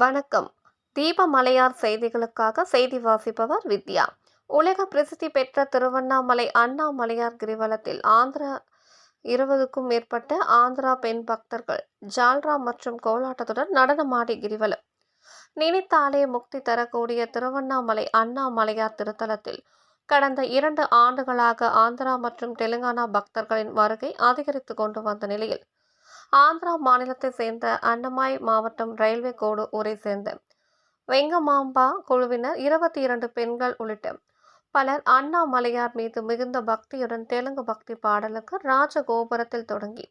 வணக்கம். தீப மலையார் செய்திகளுக்காக செய்தி வாசிப்பவர் வித்யா. உலக பிரசித்தி பெற்ற திருவண்ணாமலை அண்ணாமலையார் கிரிவலத்தில் 20க்கும் மேற்பட்ட ஆந்திரா பெண் பக்தர்கள் ஜால்ரா மற்றும் கோலாட்டத்துடன் நடனமாடி கிரிவலம். நினைத்தாலே முக்தி தரக்கூடிய திருவண்ணாமலை அண்ணாமலையார் திருத்தலத்தில் கடந்த 2 ஆண்டுகளாக ஆந்திரா மற்றும் தெலுங்கானா பக்தர்களின் வருகை அதிகரித்து கொண்டு வந்த நிலையில் ஆந்திரா மாநிலத்தை சேர்ந்த அன்னமாய் மாவட்டம் ரயில்வே கோடு ஊரை சேர்ந்த வெங்கமாம்பா குழுவினர் 22 பெண்கள் உள்ளிட்ட பலர் அண்ணாமலையார் மீது மிகுந்த பக்தியுடன் தெலுங்கு பக்தி பாடலுக்கு ராஜகோபுரத்தில் தொடங்கி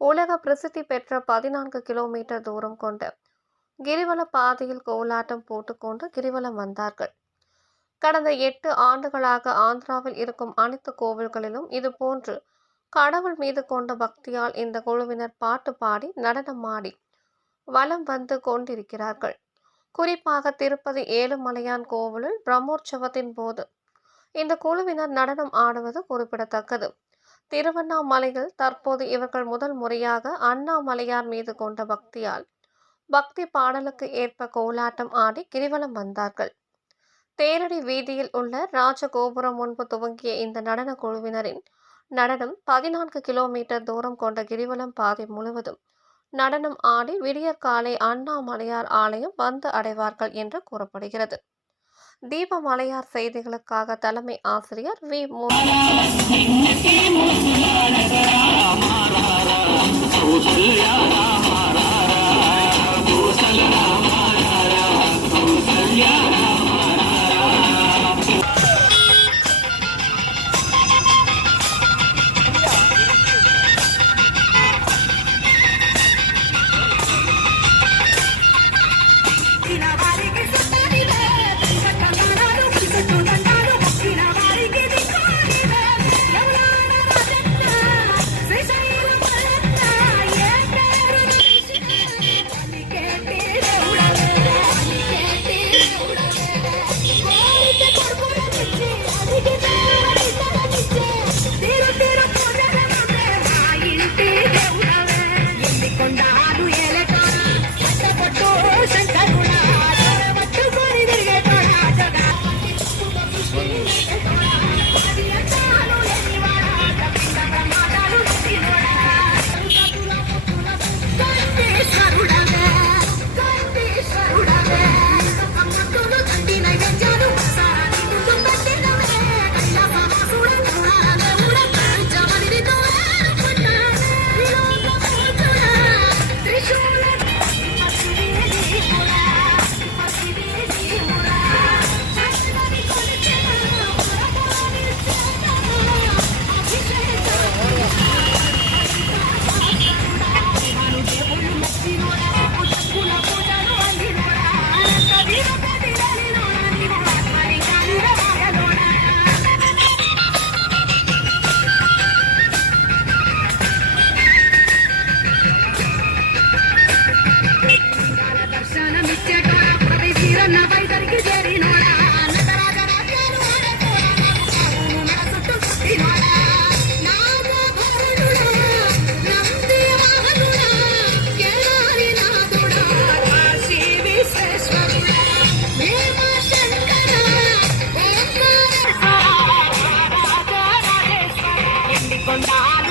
உலக பிரசித்தி பெற்ற 14 கிலோமீட்டர் தூரம் கொண்ட கிரிவல பாதையில் கோலாட்டம் போட்டுக்கொண்டு கிரிவலம் வந்தார்கள். கடந்த 8 ஆண்டுகளாக ஆந்திராவில் இருக்கும் அனைத்து கோவில்களிலும் இதுபோன்று கடவுள் மீது கொண்ட பக்தியால் இந்த குழுவினர் பாட்டு பாடி நடனமாடி வலம் வந்து கொண்டிருக்கிறார்கள். குறிப்பாக திருப்பதி ஏழுமலையான் கோவிலில் பிரம்மோற்சவத்தின் போது இந்த குழுவினர் நடனம் ஆடுவது குறிப்பிடத்தக்கது. திருவண்ணாமலையில் தற்போது இவர்கள் முதல் முறையாக அண்ணாமலையார் மீது கொண்ட பக்தியால் பக்தி பாடலுக்கு ஏற்ப கோலாட்டம் ஆடி கிரிவலம் வந்தார்கள். தேரடி வீதியில் உள்ள ராஜகோபுரம் முன்பு துவங்கிய இந்த நடன குழுவினரின் நடனம் 14 கிலோமீட்டர் தூரம் கொண்ட கிரிவலம் பாதை முழுவதும் நடனம் ஆடி விடியற்காலை அண்ணாமலையார் ஆலயம் வந்து அடைவார்கள் என்று கூறப்படுகிறது. தீபமலையார் செய்திகளுக்காக தலைமை ஆசிரியர் வி. Con